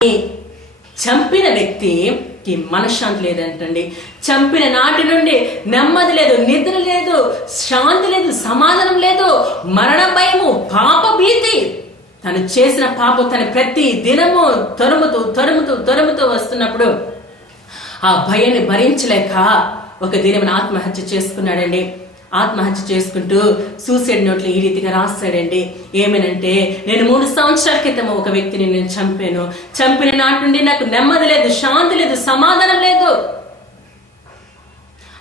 చంపిన వ్యక్తికి మనశ్శాంతి లేదంటండి. చంపిన నాటి నుండి నెమ్మది లేదు, నిద్ర లేదు, శాంతి లేదు, సమాధానం లేదు, మరణ భయము, పాప భీతి. తను చేసిన పాపం తన ప్రతి దినము తరుముతూ వస్తున్నప్పుడు ఆ భయాన్ని భరించలేక ఒక దినం ఆత్మహత్య చేసుకున్నాడండి. ఆత్మహత్య చేసుకుంటూ సూసైడ్ నోట్లో ఈ రీతిగా రాస్తాడండి. ఏమనంటే, నేను 3 సంవత్సరాల క్రితం ఒక వ్యక్తిని నేను చంపాను. చంపిన నాటి నుండి నాకు నెమ్మది లేదు, శాంతి లేదు, సమాధానం లేదు.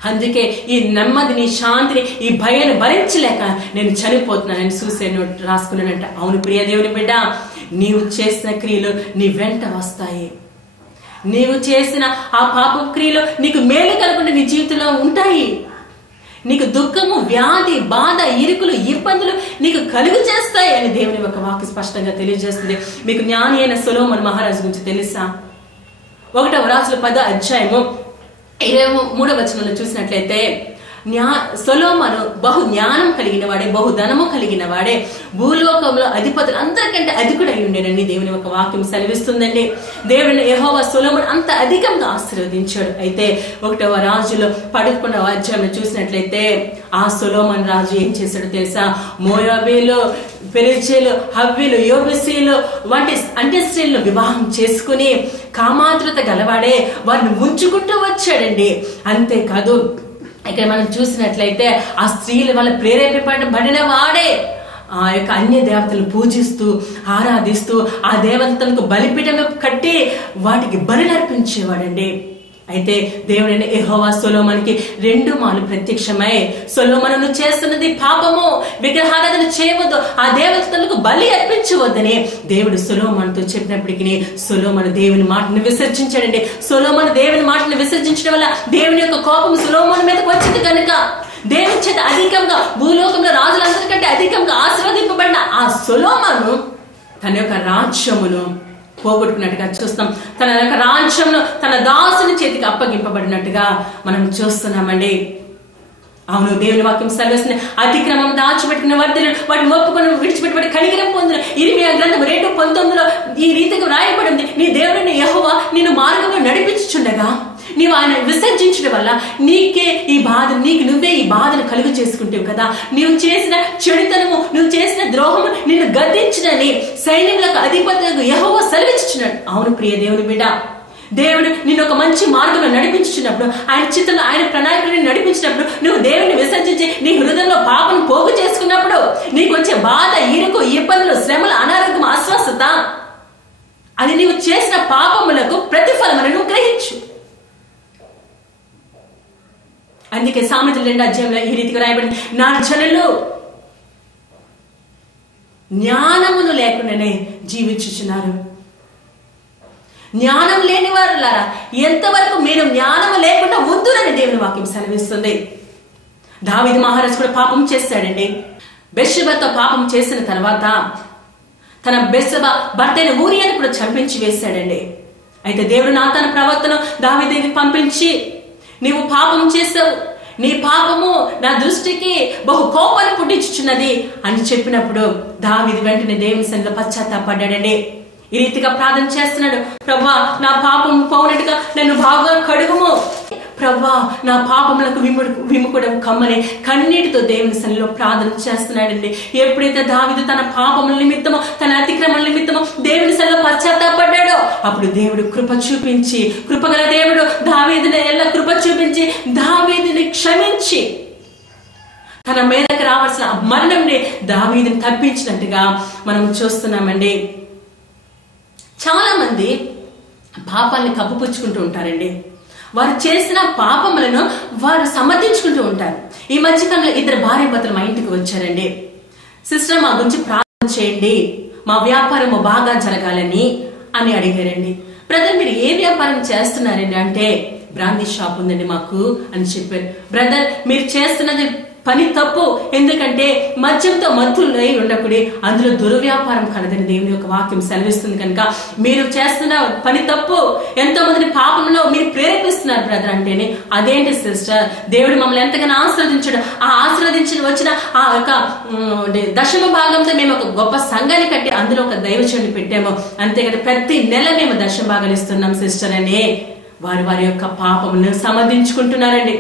అందుకే ఈ నెమ్మదిని, శాంతిని, ఈ భయాన్ని భరించలేక నేను చనిపోతున్నానని సూసైడ్ నోట్ రాసుకున్నానంట. అవును ప్రియ దేవుని బిడ్డ, నీవు చేసిన క్రియలు నీ వెంట వస్తాయి. నీవు చేసిన ఆ పాప క్రియలు నీకు మేలు కలగకుండా నీ జీవితంలో ఉంటాయి. నీకు దుఃఖము, వ్యాధి, బాధ, ఇరుకులు, ఇబ్బందులు నీకు కలుగు చేస్తాయి అని దేవుని ఒక వాక్య స్పష్టంగా తెలియజేస్తుంది. మీకు జ్ఞాని అయిన సొలొమోను మహారాజు గురించి తెలుసా? 1వ రాజుల 10వ అధ్యాయము 23వ వచనంలో చూసినట్లయితే, సొలొమోను బహు జ్ఞానం కలిగిన వాడే, బహు ధనము కలిగిన వాడే, భూలోకంలో అధిపతులు అందరికంటే అధికుడై ఉండేనని దేవుని ఒక వాక్యం సెలవిస్తుందండి. దేవుని యెహోవా సొలొమోను అంత అధికంగా ఆశీర్వదించాడు. అయితే 1వ రాజులో 11వ అధ్యాయంలో చూసినట్లయితే ఆ సొలొమోను రాజు ఏం చేశాడో తెలుసా? మోయాబీలు, పెరిజీలు, హవ్వీలు, యోబుసీలు వంటి అంటే స్త్రీలను వివాహం చేసుకుని కామాతురత గలవాడే వారిని ముంచుకుంటూ వచ్చాడండి. అంతేకాదు, ఇక్కడ మనం చూసినట్లయితే ఆ స్త్రీల వల్ల ప్రేరేపబడిన వాడే ఆ యొక్క అన్య దేవతలను పూజిస్తూ, ఆరాధిస్తూ, ఆ దేవతలకు బలిపీఠం కట్టి వాటికి బలి అర్పించేవాడండి. అయితే దేవుడైన యెహోవా సొలొమోనుకి 2 మార్లు ప్రత్యక్షమై, సొలొమోను చేస్తున్నది పాపము, విగ్రహారాధన చేయవద్దు, ఆ దేవతలకు బలి అర్పించవద్దని దేవుడు సొలొమోనుతో చెప్పినప్పటికీ సొలొమోను దేవుని మాటను విసర్జించాడండి. సొలొమోను దేవుని మాటను విసర్జించడం వల్ల దేవుని యొక్క కోపం సొలొమోను మీదకి వచ్చింది కనుక దేవుని చేత అధికంగా భూలోకంలో రాజులందరికంటే అధికంగా ఆశీర్వదింపబడిన ఆ సొలొమోను తన యొక్క రాజ్యమును పోగొట్టుకున్నట్టుగా చూస్తాం. తన యొక్క రాజ్యంలో తన దాసుని చేతికి అప్పగింపబడినట్టుగా మనం చూస్తున్నామండి. అవును, దేవుని వాక్యం సెలవిస్తుంది, అతిక్రమం దాచిపెట్టుకున్న వర్ధులు వాటిని ఒప్పుకొని విడిచిపెట్టుబడి కనికరం పొందిన. ఇర్మియా గ్రంథం 2:19 ఈ రీతిగా వ్రాయబడింది, నీ దేవుడైన యెహోవా నిన్ను మార్గంలో నడిపించుచుండగా నీవు ఆయన విసర్జించడం వల్ల నీకే ఈ బాధ, నీకు నువ్వే ఈ బాధను కలుగు చేసుకుంటావు కదా. నీవు చేసిన చెడుతనము, నువ్వు చేసిన ద్రోహము నిన్ను గద్దించినని సైన్యములకు అధిపతులకు యెహోవా సెలవిచ్చుచున్నాడు. అవును ప్రియ దేవుని బిడ్డ, దేవుడు నిన్ను ఒక మంచి మార్గంలో నడిపించుచున్నప్పుడు, ఆయన చిత్తంలో, ఆయన ప్రణాళికలను నడిపించినప్పుడు, నువ్వు దేవుని విసర్జించి నీ హృదయంలో పాపను పోగు చేసుకున్నప్పుడు నీకు వచ్చే బాధ, ఇరుకు, ఇబ్బందులు, శ్రమలు, అనారోగ్యం, అస్వస్థత, అది నీవు చేసిన పాపములకు ప్రతిఫలమని నువ్వు గ్రహించు. అందుకే సామెతల 2వ అధ్యాయంలో ఈ రీతిగా రాయబడింది, నా జనులు జ్ఞానమును లేకుండానే జీవించుచున్నారు. జ్ఞానం లేని వారులారా, ఎంతవరకు మీరు జ్ఞానము లేకుండా ఉందురని దేవుని వాక్యం సెలవిస్తుంది. దావీదు మహారాజు కూడా పాపం చేశాడండి. బెత్షెబతో పాపం చేసిన తర్వాత తన బెత్షెబ భర్తైన ఊరియాను కూడా చంపించి వేశాడండి. అయితే దేవుడు నాతాను ప్రవక్తను దావీదుకి పంపించి, నీవు పాపం చేసావు, నీ పాపము నా దృష్టికి బహు కోపాన్ని పుట్టించుచున్నది అని చెప్పినప్పుడు దావీదు వెంటనే దేవుని సన్నిధిలో పశ్చాత్తాపడ్డాడండి. ఈ రీతిగా ప్రార్థన చేస్తున్నాడు, ప్రభువా నా పాపము పోవునట్టుగా నన్ను బాగా కడుగుము, ప్రభువా నా పాపములకు విముకుడం కమ్మని కన్నీటితో దేవుని సన్నిధిలో ప్రార్థన చేస్తున్నాడండి. ఎప్పుడైతే దావీదు తన పాపముల నిమిత్తమో, తన అతిక్రమణ నిమిత్తమో దేవుని సన్నిధిలో పశ్చాత్తాపడ్డాడో అప్పుడు దేవుడు కృప చూపించి, కృపగల దేవుడు దావీదుని ఎల్ల కృప చూపించి దావీదుని క్షమించి తన మీదకి రావాల్సిన మరణంని దావీదుని తప్పించినట్టుగా మనం చూస్తున్నామండి. చాలా మంది పాపాన్ని కప్పుపుచ్చుకుంటూ ఉంటారండి. వారు చేసిన పాపములను వారు సమర్థించుకుంటూ ఉంటారు. ఈ మధ్యకాలంలో 2 భార్యాభర్తలు మా ఇంటికి వచ్చారండి. సిస్టర్, మా గురించి ప్రార్థన చేయండి, మా వ్యాపారం బాగా జరగాలని అని అడిగారండి. బ్రదర్, మీరు ఏ వ్యాపారం చేస్తున్నారండి అంటే, బ్రాందీ షాప్ ఉందండి మాకు అని చెప్పారు. బ్రదర్, మీరు చేస్తున్నది పని తప్పు. ఎందుకంటే మద్యంతో మత్తులై ఉండకూడదు, అందులో దుర్వ్యాపారం కలదని దేవుని యొక్క వాక్యం సెలవిస్తుంది. కనుక మీరు చేస్తున్న పని తప్పు, ఎంతో మందిని పాపంలో మీరు ప్రేరేపిస్తున్నారు బ్రదర్ అంటేనే అదేంటి సిస్టర్, దేవుడు మమ్మల్ని ఎంతగానో ఆశీర్వదించాడు, ఆ ఆశీర్వదించిన వచ్చిన ఆ యొక్క దశమ భాగంతో మేము ఒక గొప్ప సంఘాన్ని కట్టి అందులో ఒక దైవచనుని పెట్టాము, అంతేకాదు ప్రతి నెల మేము దశమ భాగాలు ఇస్తున్నాం సిస్టర్ అని వారి యొక్క పాపములను సమర్థించుకుంటున్నారండి.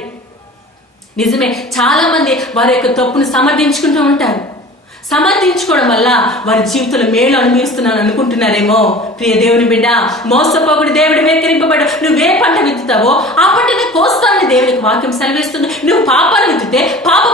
నిజమే, చాలా మంది వారి యొక్క తప్పును సమర్థించుకుంటూ ఉంటారు. సమర్థించుకోవడం వల్ల వారి జీవితంలో మేలు అనుభవిస్తున్నాను అనుకుంటున్నారేమో. ప్రియ దేవుని బిడ్డ, మోసపోకుడు, దేవుడి వేకరింపబడు. నువ్వే పంట విత్తుతావో ఆ పంటనే కోస్తావని దేవునికి వాక్యం సెలవిస్తుంది. నువ్వు పాపాన్ని విత్తితే పాపం